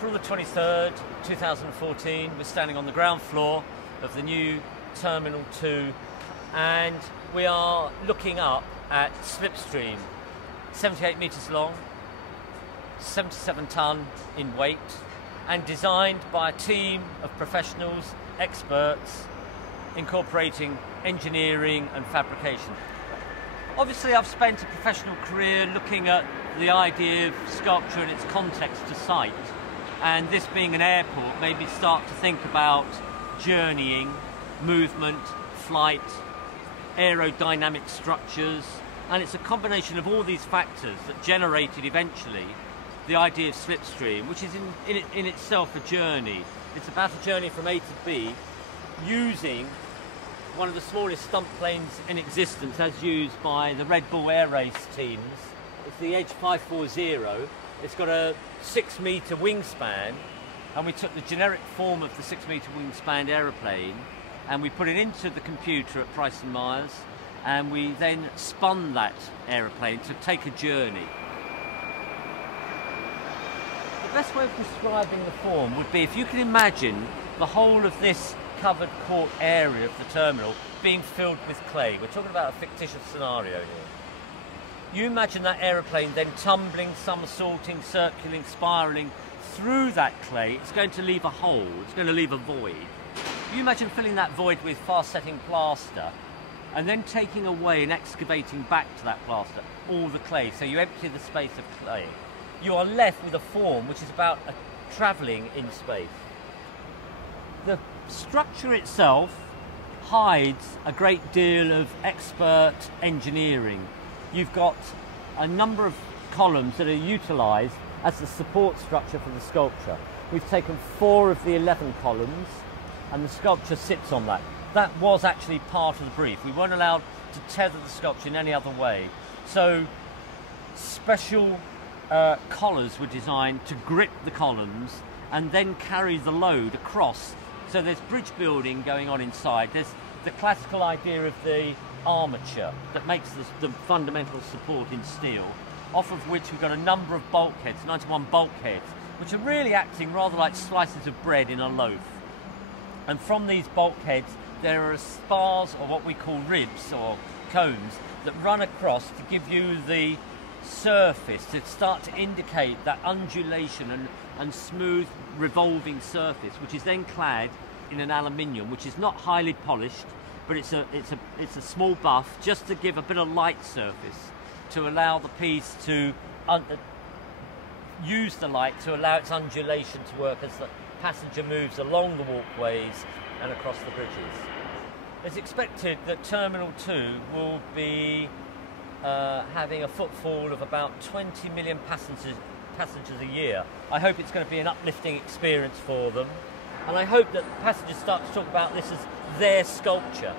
April the 23rd, 2014, we're standing on the ground floor of the new Terminal 2, and we are looking up at Slipstream, 78 metres long, 77 tonne in weight, and designed by a team of professionals, experts, incorporating engineering and fabrication. Obviously, I've spent a professional career looking at the idea of sculpture and its context to site, and this being an airport made me start to think about journeying, movement, flight, aerodynamic structures, and it's a combination of all these factors that generated eventually the idea of Slipstream, which is in itself a journey. It's about a journey from A to B using one of the smallest stunt planes in existence, as used by the Red Bull Air Race teams. It's the Edge 540. It's got a 6-metre wingspan, and we took the generic form of the 6-metre wingspan aeroplane and we put it into the computer at Price & Myers, and we then spun that aeroplane to take a journey. The best way of describing the form would be if you can imagine the whole of this covered court area of the terminal being filled with clay. We're talking about a fictitious scenario here. You imagine that aeroplane then tumbling, somersaulting, circling, spiralling through that clay. It's going to leave a hole, it's going to leave a void. You imagine filling that void with fast-setting plaster and then taking away and excavating back to that plaster all the clay, so you empty the space of clay. You are left with a form which is about travelling in space. The structure itself hides a great deal of expert engineering. You've got a number of columns that are utilised as the support structure for the sculpture. We've taken 4 of the 11 columns and the sculpture sits on that. That was actually part of the brief. We weren't allowed to tether the sculpture in any other way. So special collars were designed to grip the columns and then carry the load across. So there's bridge building going on inside. There's the classical idea of the armature that makes the fundamental support in steel, off of which we've got a number of bulkheads, 91 bulkheads, which are really acting rather like slices of bread in a loaf. And from these bulkheads there are spars, or what we call ribs or cones, that run across to give you the surface, to start to indicate that undulation and smooth revolving surface, which is then clad in an aluminium, which is not highly polished, but it's a small buff just to give a bit of light surface to allow the piece to use the light to allow its undulation to work as the passenger moves along the walkways and across the bridges. It's expected that Terminal 2 will be having a footfall of about 20 million passengers a year. I hope it's going to be an uplifting experience for them, and I hope that passengers start to talk about this as their sculpture.